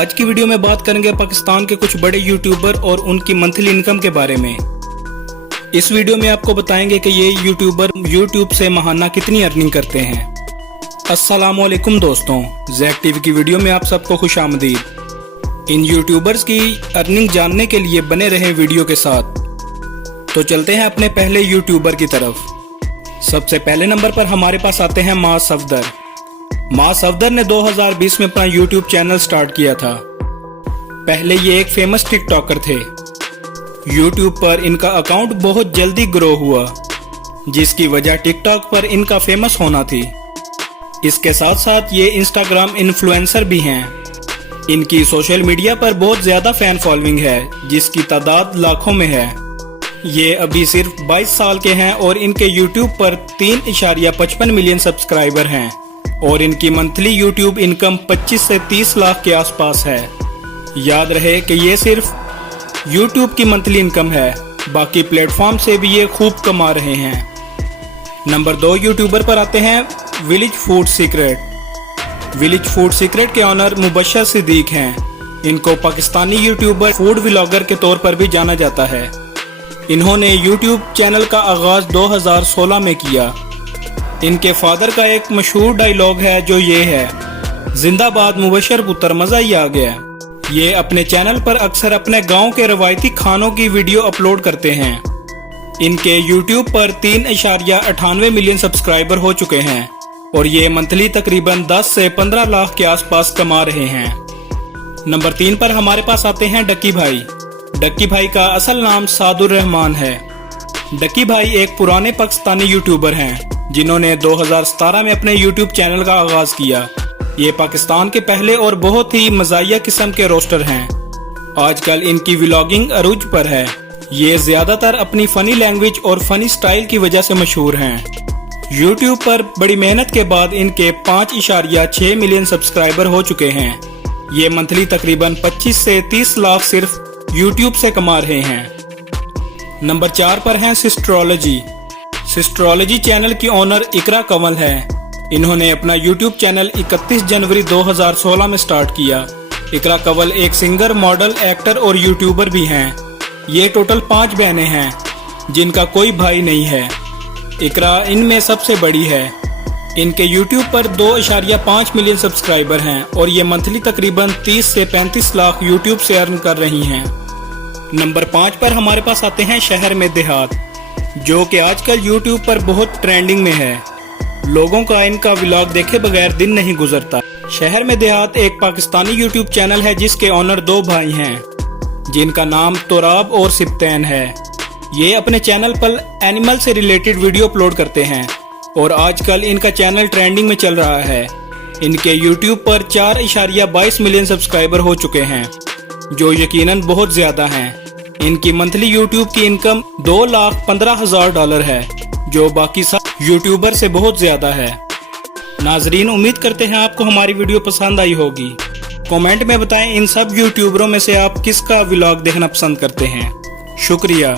आज की वीडियो में बात करेंगे पाकिस्तान के कुछ बड़े यूट्यूबर और उनकी मंथली इनकम के बारे में। इस वीडियो में आपको बताएंगे कि ये यूट्यूबर यूट्यूब से माहाना कितनी अर्निंग करते हैं। अस्सलामुअलैकुम दोस्तों, जैक टीवी की वीडियो में आप सबको खुशामदीद। इन यूट्यूबर्स की अर्निंग जानने के लिए बने रहे वीडियो के साथ। तो चलते हैं अपने पहले यूट्यूबर की तरफ। सबसे पहले नंबर पर हमारे पास आते हैं माँ सफदर। माँ सफदर ने 2020 में अपना यूट्यूब चैनल स्टार्ट किया था। पहले ये एक फेमस टिकटॉकर थे। यूट्यूब पर इनका अकाउंट बहुत जल्दी ग्रो हुआ, जिसकी वजह टिकटॉक पर इनका फेमस होना थी। इसके साथ साथ ये इंस्टाग्राम इन्फ्लुएंसर भी हैं। इनकी सोशल मीडिया पर बहुत ज्यादा फैन फॉलोइंग है, जिसकी तादाद लाखों में है। ये अभी सिर्फ 22 साल के हैं और इनके यूट्यूब पर 3.55 मिलियन सब्सक्राइबर हैं और इनकी मंथली यूट्यूब इनकम 25 से 30 लाख के आसपास है। याद रहे कि ये सिर्फ यूट्यूब की मंथली इनकम है, बाकी प्लेटफॉर्म से भी ये खूब कमा रहे हैं। नंबर 2 यूट्यूबर पर आते हैं village food secret. Village food secret के ऑनर मुबशर सिद्दीक हैं। इनको पाकिस्तानी यूट्यूबर फूड व्लॉगर के तौर पर भी जाना जाता है। इन्होंने यूट्यूब चैनल का आगाज 2016 में किया। इनके फादर का एक मशहूर डायलॉग है जो ये है, जिंदाबाद मुबशर पुत्र, मजा ही आ गया। ये अपने चैनल पर अक्सर अपने गांव के रवायती खानों की वीडियो अपलोड करते हैं। इनके यूट्यूब पर 3.98 मिलियन सब्सक्राइबर हो चुके हैं और ये मंथली तकरीबन 10 से 15 लाख के आसपास कमा रहे हैं। नंबर 3 पर हमारे पास आते हैं डक्की भाई। डक्की भाई का असल नाम सादुर रहमान है। डक्की भाई एक पुराने पाकिस्तानी यूट्यूबर हैं, जिन्होंने 2017 में अपने यूट्यूब चैनल का आगाज किया। ये पाकिस्तान के पहले और बहुत ही मज़ाहिया किस्म के रोस्टर हैं। आजकल इनकी व्लॉगिंग अरूज पर है। ये ज्यादातर अपनी फनी लैंग्वेज और फनी स्टाइल की वजह से मशहूर हैं। यूट्यूब पर बड़ी मेहनत के बाद इनके 5.6 मिलियन सब्सक्राइबर हो चुके हैं। ये मंथली तकरीबन 25 से 30 लाख सिर्फ यूट्यूब से कमा रहे हैं। नंबर 4 पर हैं सिस्ट्रोलॉजी। सिस्ट्रोलॉजी चैनल की ओनर इकरा कंवल है। इन्होंने अपना यूट्यूब चैनल 31 जनवरी 2016 में स्टार्ट किया। इकरा कंवल एक सिंगर, मॉडल, एक्टर और यूट्यूबर भी हैं। ये टोटल 5 बहनें हैं, जिनका कोई भाई नहीं है। इकरा इनमें सबसे बड़ी है। इनके यूट्यूब पर 2.5 मिलियन सब्सक्राइबर हैं और ये मंथली तकरीबन 30 से 35 लाख यूट्यूब से अर्न कर रही हैं। नंबर 5 पर हमारे पास आते हैं शहर में देहात, जो कि आजकल यूट्यूब पर बहुत ट्रेंडिंग में है। लोगों का इनका व्लॉग देखे बगैर दिन नहीं गुजरता। शहर में देहात एक पाकिस्तानी यूट्यूब चैनल है, जिसके ऑनर 2 भाई हैं, जिनका नाम तोराब और सिप्तैन है। ये अपने चैनल पर एनिमल से रिलेटेड वीडियो अपलोड करते हैं और आजकल इनका चैनल ट्रेंडिंग में चल रहा है। इनके यूट्यूब पर 4.22 मिलियन सब्सक्राइबर हो चुके हैं, जो यकीनन बहुत ज्यादा हैं। इनकी मंथली यूट्यूब की इनकम $2,15,000 है, जो बाकी सब यूट्यूबर से बहुत ज्यादा है। नाजरीन, उम्मीद करते हैं आपको हमारी वीडियो पसंद आई होगी। कमेंट में बताएं इन सब यूट्यूबरों में से आप किसका व्लॉग देखना पसंद करते हैं। शुक्रिया।